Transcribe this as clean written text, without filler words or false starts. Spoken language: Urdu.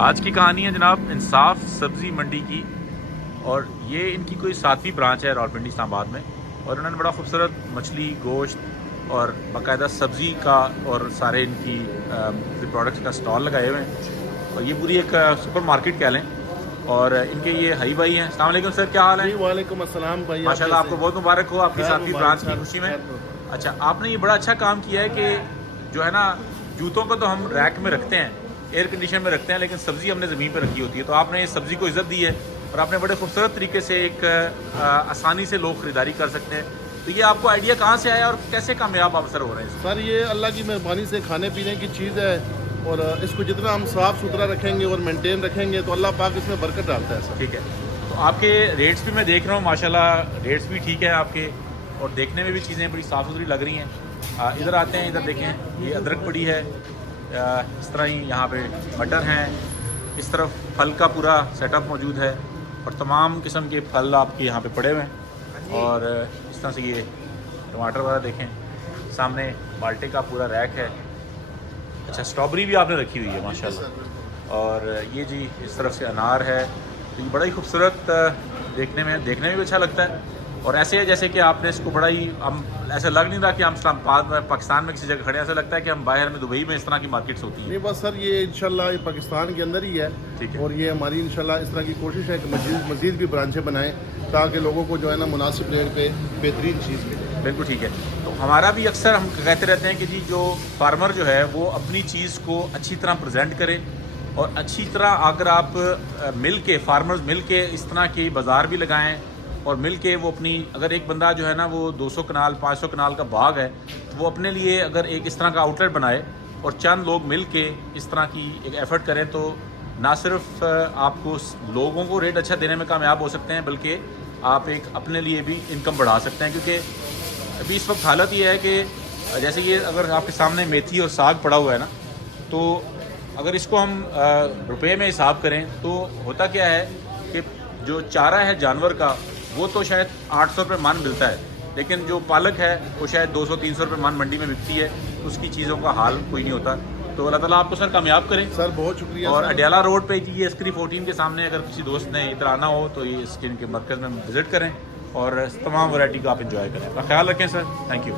آج کی کہانی ہے جناب انصاف سبزی منڈی کی، اور یہ ان کی کوئی 7ویں برانچ ہے راولپنڈی اسلام آباد میں، اور انہوں نے بڑا خوبصورت مچھلی، گوشت اور باقاعدہ سبزی کا اور سارے ان کی پروڈکٹس کا سٹال لگائے ہوئے ہیں، اور یہ پوری ایک سپر مارکیٹ کہہ لیں۔ اور ان کے یہ ہائی بھائی ہیں۔ السلام علیکم سر، کیا حال ہے؟ جی وعلیکم السلام بھائی، ماشاء اللہ، آپ کو بہت مبارک ہو آپ کی 7ویں برانچ کی خوشی میں۔ اچھا، آپ نے یہ بڑا اچھا کام کیا ہے کہ جو ہے نا، جوتوں کو تو ہم ریک میں رکھتے ہیں، ایئر کنڈیشن میں رکھتے ہیں، لیکن سبزی ہم نے زمین پہ رکھی ہوتی ہے، تو آپ نے اس سبزی کو عزت دی ہے، اور آپ نے بڑے خوبصورت طریقے سے ایک آسانی سے لوگ خریداری کر سکتے ہیں۔ تو یہ آپ کو آئیڈیا کہاں سے آیا اور کیسے کامیاب افسر ہو رہے ہیں؟ سر یہ اللہ کی مہربانی سے کھانے پینے کی چیز ہے، اور اس کو جتنا ہم صاف ستھرا رکھیں گے اور مینٹین رکھیں گے تو اللہ پاک اس میں برکت ڈالتا ہے سر۔ ٹھیک ہے، تو آپ کے ریٹس بھی میں دیکھ رہا ہوں، ماشاءاللہ ریٹس بھی ٹھیک ہے آپ کے، اور دیکھنے میں بھی چیزیں بڑی صاف ستھری لگ رہی ہیں۔ ادھر آتے ہیں، ادھر دیکھیں، یہ ادرک پڑی ہے، اس طرح ہی یہاں پہ مٹر ہیں، اس طرف پھل کا پورا سیٹ اپ موجود ہے، اور تمام قسم کے پھل آپ کے یہاں پہ پڑے ہوئے ہیں، اور اس طرح سے یہ ٹماٹر وغیرہ دیکھیں، سامنے بالٹے کا پورا ریک ہے۔ اچھا، اسٹرابری بھی آپ نے رکھی ہوئی ہے ماشاءاللہ، اور یہ جی اس طرف سے انار ہے، تو یہ بڑا ہی خوبصورت دیکھنے میں بھی اچھا لگتا ہے، اور ایسے ہے جیسے کہ آپ نے اس کو بڑا ہی، ہم ایسا لگ نہیں رہا کہ ہم اسلام آباد میں پاکستان میں کسی جگہ کھڑے ہیں، ایسا لگتا ہے کہ ہم باہر میں دبئی میں اس طرح کی مارکیٹس ہوتی ہیں۔ نہیں بس سر، یہ انشاءاللہ یہ پاکستان کے اندر ہی ہے، ٹھیک ہے، اور یہ ہماری انشاءاللہ اس طرح کی کوشش ہے کہ مزید بھی برانچیں بنائیں تاکہ لوگوں کو جو ہے نا مناسب ریٹ پہ بہترین چیز ملے۔ بالکل ٹھیک ہے۔ تو ہمارا بھی اکثر ہم کہتے رہتے ہیں کہ جی جو فارمر جو ہے وہ اپنی چیز کو اچھی طرح پریزنٹ کرے، اور اچھی طرح اگر آپ مل کے فارمرز مل کے اس طرح کے بازار بھی لگائیں، اور مل کے وہ اپنی، اگر ایک بندہ جو ہے نا وہ 200 کنال 500 کنال کا باغ ہے، تو وہ اپنے لیے اگر ایک اس طرح کا آؤٹ لیٹ بنائے اور چند لوگ مل کے اس طرح کی ایک ایفرٹ کریں، تو نہ صرف آپ کو لوگوں کو ریٹ اچھا دینے میں کامیاب ہو سکتے ہیں، بلکہ آپ ایک اپنے لیے بھی انکم بڑھا سکتے ہیں۔ کیونکہ ابھی اس وقت حالت یہ ہے کہ جیسے یہ اگر آپ کے سامنے میتھی اور ساگ پڑا ہوا ہے نا، تو اگر اس کو ہم روپے میں حساب کریں تو ہوتا کیا ہے کہ جو چارہ ہے جانور کا وہ تو شاید 800 روپے من ملتا ہے، لیکن جو پالک ہے وہ شاید 200-300 روپے من منڈی میں بکتی ہے، اس کی چیزوں کا حال کوئی نہیں ہوتا۔ تو اللہ تعالیٰ آپ کو سر کامیاب کریں سر بہت شکریہ۔ اور اڈیالہ روڈ پہ یہ اسکری 14 کے سامنے اگر کسی دوست نے ادھر آنا ہو تو یہ اسکرین کے مرکز میں وزٹ کریں، اور تمام ورائٹی کا آپ انجوائے کریں۔ اپنا خیال رکھیں سر، تھینک یو۔